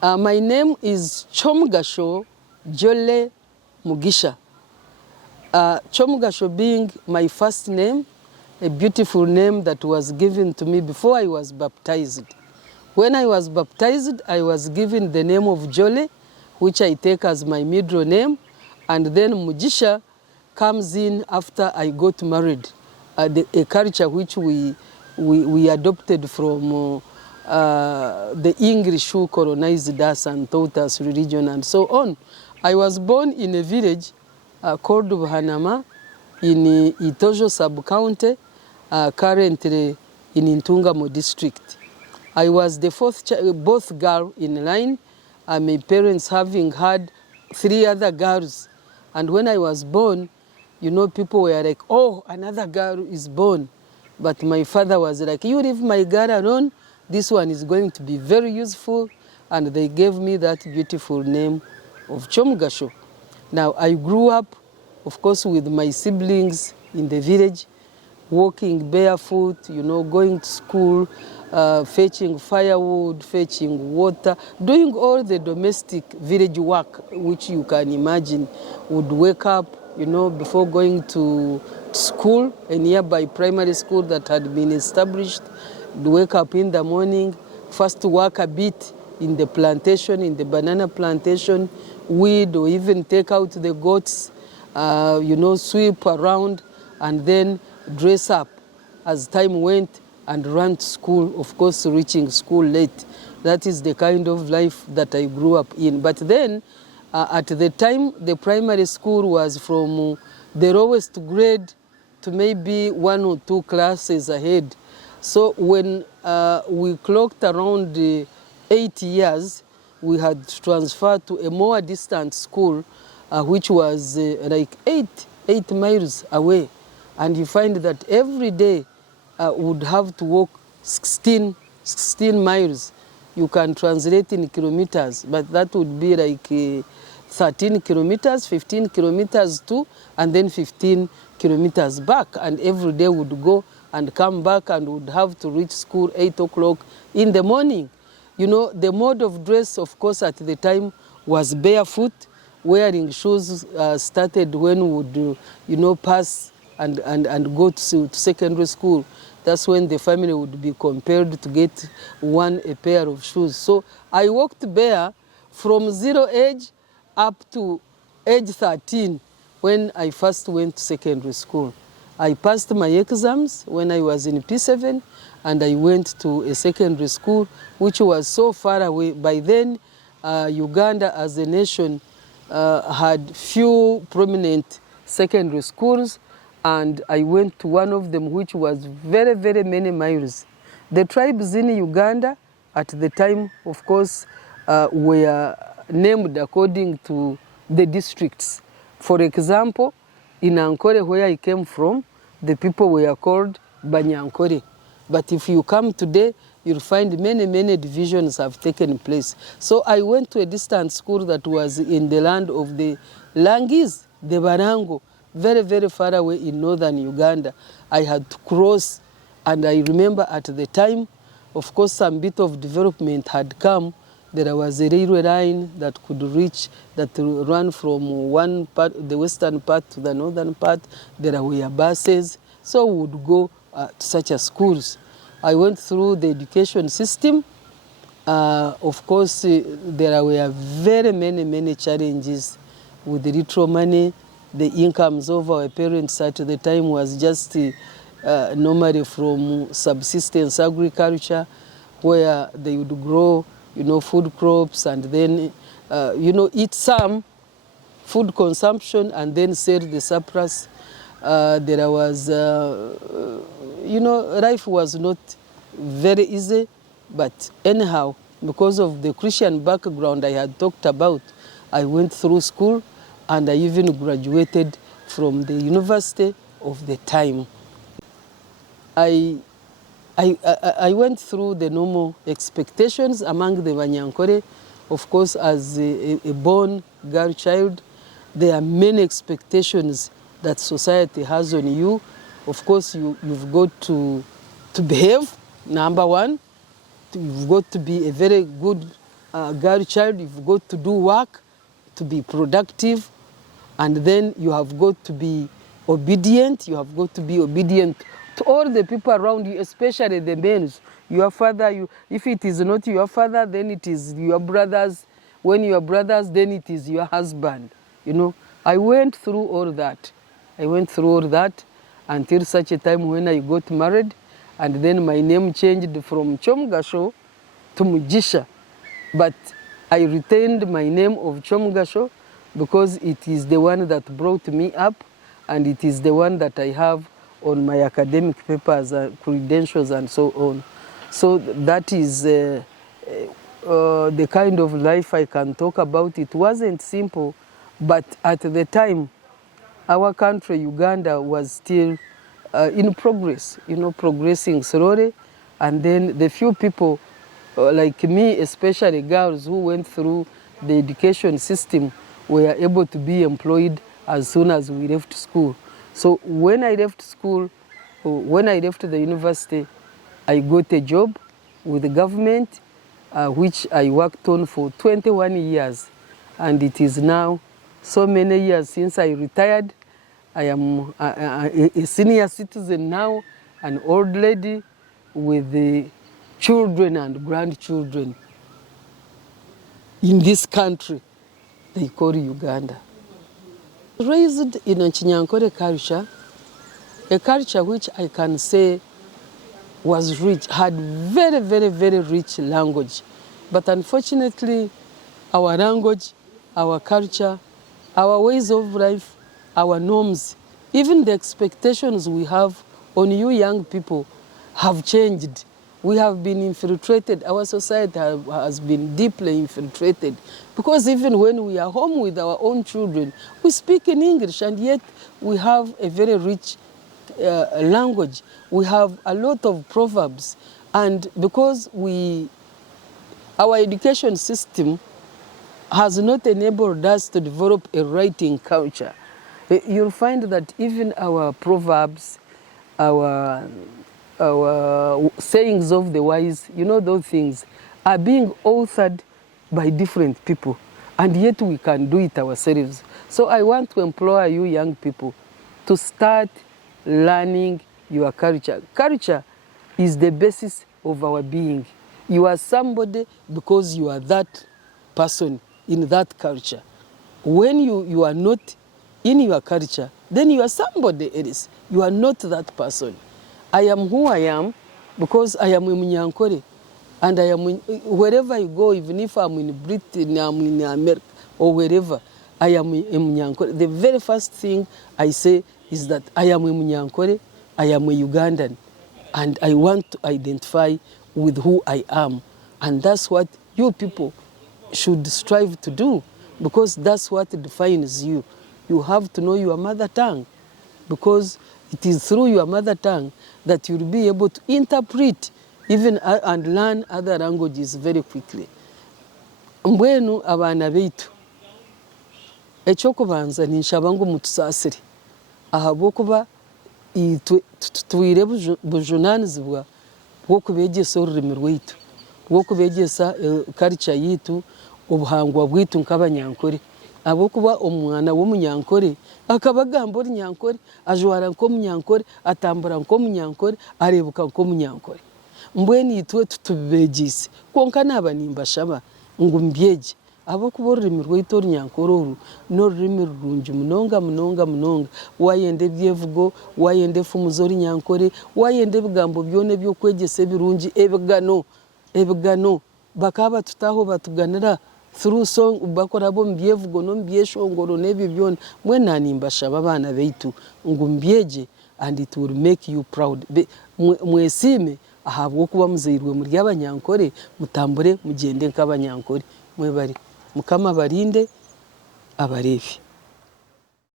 My name is Kyomugasho Jole Mugisha. Kyomugasho being my first name, a beautiful name that was given to me before I was baptized. When I was baptized, I was given the name of Jole, which I take as my middle name, and then Mugisha comes in after I got married, a culture which we adopted from the English who colonized us and taught us religion and so on. I was born in a village called Buhanama in Itojo sub-county, currently in Intungamo district. I was the fourth both girl in line, my parents having had 3 other girls. And when I was born, you know, people were like, oh, another girl is born. But my father was like, you leave my girl alone, this one is going to be very useful. And they gave me that beautiful name of Kyomugasho. Now, I grew up, of course, with my siblings in the village, walking barefoot, you know, going to school, fetching firewood, fetching water, doing all the domestic village work, which you can imagine. Would wake up, you know, before going to school, a nearby primary school that had been established. Wake up in the morning, first work a bit in the plantation, in the banana plantation, weed or even take out the goats, you know, sweep around and then dress up as time went and run to school, of course reaching school late. That is the kind of life that I grew up in. But then at the time, the primary school was from the lowest grade to maybe 1 or 2 classes ahead. So when we clocked around 8 years, we had transferred to a more distant school, which was like 8 miles away. And you find that every day would have to walk 16 miles. You can translate in kilometers, but that would be like 13 kilometers, 15 kilometers to, and then 15 kilometers back. And every day would go and come back and would have to reach school 8 o'clock in the morning. You know, the mode of dress, of course, at the time was barefoot. Wearing shoes started when we would, you know, pass and go to secondary school. That's when the family would be compelled to get a pair of shoes. So I walked bare from 0 age up to age 13 when I first went to secondary school. I passed my exams when I was in P7 and I went to a secondary school which was so far away. By then, Uganda as a nation had few prominent secondary schools, and I went to one of them which was very, very many miles. The tribes in Uganda at the time, of course, were named according to the districts. For example, in Ankole, where I came from, the people were called Runyankore. But if you come today, you'll find many divisions have taken place. So I went to a distant school that was in the land of the Langis, the Barango, very, very far away in northern Uganda. I had to cross, and I remember at the time, of course, some bit of development had come. There was a railway line that could reach, that ran from one part, the western part to the northern part. There were buses, so we would go to such a schools. I went through the education system. Of course, there were very many challenges with the little money. The incomes of our parents at the time was just normally from subsistence agriculture, where they would grow, you know, food crops and then, you know, eat some food consumption and then sell the surplus. There was, you know, life was not very easy, but anyhow, because of the Christian background I had talked about, I went through school and I even graduated from the university of the time. I went through the normal expectations among the Runyankore. Of course, as a born girl child, there are many expectations that society has on you. Of course, you've got to behave, number one. You've got to be a very good a girl child, you've got to do work to be productive, and then you have got to be obedient. You have got to be obedient to all the people around you, especially the men. Your father, if it is not your father, then it is your brothers. When your brothers, then it is your husband. You know, I went through all that. I went through all that until such a time when I got married, and then my name changed from Kyomugasho to Mugisha. But I retained my name of Kyomugasho because it is the one that brought me up, and it is the one that I have on my academic papers, credentials, and so on. So that is the kind of life I can talk about. It wasn't simple, but at the time, our country, Uganda, was still in progress, you know, progressing slowly. And then the few people like me, especially girls who went through the education system, were able to be employed as soon as we left school. So when I left school, when I left the university, I got a job with the government, which I worked on for 21 years. And it is now so many years since I retired. I am a senior citizen now, an old lady with the children and grandchildren in this country they call Uganda. Raised in a Runyankore culture, a culture which I can say was rich, had very, very, very rich language. But unfortunately, our language, our culture, our ways of life, our norms, even the expectations we have on you young people have changed. We have been infiltrated. Our society has been deeply infiltrated. Because even when we are home with our own children, we speak in English, and yet we have a very rich language. We have a lot of proverbs. And because our education system has not enabled us to develop a writing culture, you'll find that even our proverbs, our sayings of the wise, you know, those things are being authored by different people, and yet we can do it ourselves. So I want to implore you young people to start learning your culture. Culture is the basis of our being. You are somebody because you are that person in that culture. When you are not in your culture, then you are somebody else. You are not that person. I am who I am because I am omunyakashaari, and I am wherever I go, even if I'm in Britain, I'm in America, or wherever, I am omunyakashaari. The very first thing I say is that I am omunyakashaari, I am a Ugandan, and I want to identify with who I am. And that's what you people should strive to do, because that's what defines you. You have to know your mother tongue, because it is through your mother tongue that you'll be able to interpret even and learn other languages very quickly. Mbwenu abaana baitu ekyokubanza ninshaba ngu mutusaasire ahabwokuba tuwire bujunaanizibwa bw'okubeegyesa orurimi rwaitu, bw'okubeegyesa culture yitu, obuhangwa bwitu nk'abanyankore. Abokuba omwana w'omunyankore akaba agamba orunyankore, ajwara nk'omunyankore, atambura nk'omunyankore, arebuka nk'omunyankore. Mbwenu itwe tutubeegyese kwonka naaba nimbashaba ngu mbyegye abokuba orurimi rwaitu orunyankore oru n'orurimi rurungi munonga munonga munonga. Wayenda ebyevugo, wayenda efumu z'orunyankore, wayenda ebigambo byona ebyokwegyesa ebirungi, ebigano bakaba tutaho batuganira through song, bakorabo mbyevugo no mbyeshongoro n'ebyo byona. Mwena nimbashaba abaana baitu ngu mbyegye, and it will make you proud. Mwesiime ahabwokuba muzairwe muri abanyankore, mutambure mugende nk'abanyankore. Mwebari Mukama barinde abarevi.